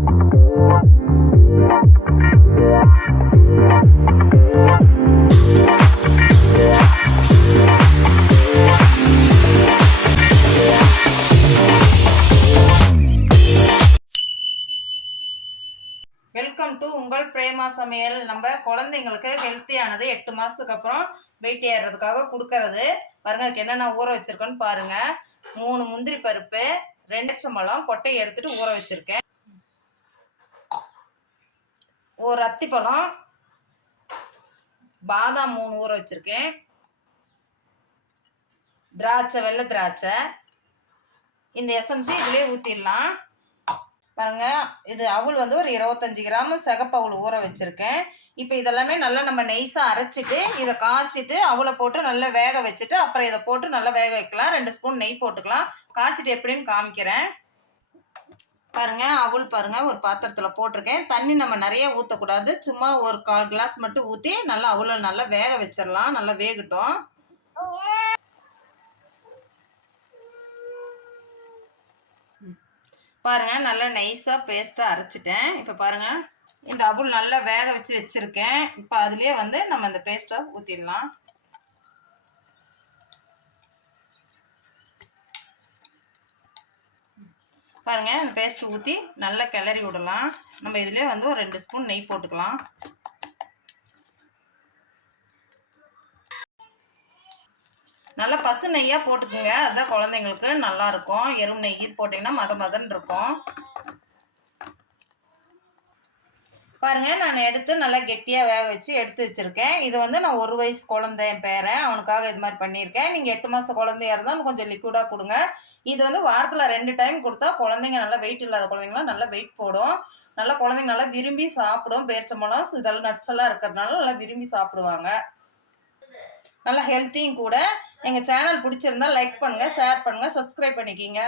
Welcome to உங்கள் பிரேமா சமையல். நம்ம குழந்தைங்களுக்கு ஹெல்த்தியானது 8 மாதத்துக்கு அப்புறம் வெயிட் ஏறுறதுக்காக கொடுக்கறது பாருங்க. அதுக்கு என்னென்ன ஊற வச்சிருக்கோன்னு பாருங்க. 3 முந்திரி பருப்பு, 2 எலுமிச்சம்பழம் கொட்டையை எடுத்துட்டு ஊற வச்சிருக்கேன். ஒரு அத்திப்பழம், பாதாம் 3 ஊற வச்சிருக்கேன். திராட்சை, வெள்ளை திராட்சை. இந்த எசன்ஸு இதுலேயே ஊற்றிடலாம் பாருங்க. இது அவுள் வந்து ஒரு 25 கிராம் சிகப்பு அவுள் ஊற வச்சிருக்கேன். இப்போ இதெல்லாமே நல்லா நம்ம நெய்ஸாக அரைச்சிட்டு இதை காய்ச்சிட்டு அவுளை போட்டு நல்லா வேக வச்சுட்டு அப்புறம் இதை போட்டு நல்லா வேக வைக்கலாம். 2 ஸ்பூன் நெய் போட்டுக்கலாம். காய்ச்சிட்டு எப்படின்னு காமிக்கிறேன் பாருங்க. அவுள் பாருங்க ஒரு பாத்திரத்தில் போட்டிருக்கேன். தண்ணி நம்ம நிறைய ஊற்றக்கூடாது, சும்மா ஒரு 1/4 கிளாஸ் மட்டும் ஊற்றி நல்லா அவுளை நல்லா வேக வச்சிடலாம். நல்லா வேகட்டும். பாருங்க நல்லா நைஸாக பேஸ்ட்டாக அரைச்சிட்டேன். இப்போ பாருங்க இந்த அவுள் நல்லா வேக வச்சிருக்கேன். இப்போ அதுலேயே வந்து நம்ம இந்த பேஸ்ட்டை ஊற்றிடலாம். பாருங்க இந்த பேஸ்ட் ஊற்றி நல்லா கிளறி விடலாம். நம்ம இதுலேயே வந்து ஒரு 2 ஸ்பூன் நெய் போட்டுக்கலாம். நல்லா பசு நெய்யாக போட்டுக்குங்க, அதுதான் குழந்தைங்களுக்கு நல்லா இருக்கும். எறும்பு நெய் போட்டிங்கன்னா மதன்னு இருக்கும். பாருங்க நான் எடுத்து நல்லா கெட்டியாக வேக வச்சு எடுத்து வச்சுருக்கேன். இது வந்து நான் 1 வயசு குழந்தை பேரன், அவனுக்காக இது மாதிரி பண்ணியிருக்கேன். நீங்கள் 8 மாத குழந்தையா இருந்தால் கொஞ்சம் லிக்விடாக கொடுங்க. இது வந்து வாரத்தில் 2 டைம் கொடுத்தா குழந்தைங்க நல்லா வெயிட் இல்லாத குழந்தைங்களாம் நல்லா வெயிட் போடும். நல்லா குழந்தைங்க நல்லா விரும்பி சாப்பிடும். பேரிச்சம்பழம் இதெல்லாம் நட்ஸ் எல்லாம் இருக்கிறதுனால நல்லா விரும்பி சாப்பிடுவாங்க. நல்லா ஹெல்த்தியும் கூட. எங்கள் சேனல் பிடிச்சிருந்தா லைக் பண்ணுங்கள், ஷேர் பண்ணுங்கள், சப்ஸ்கிரைப் பண்ணிக்கிங்க.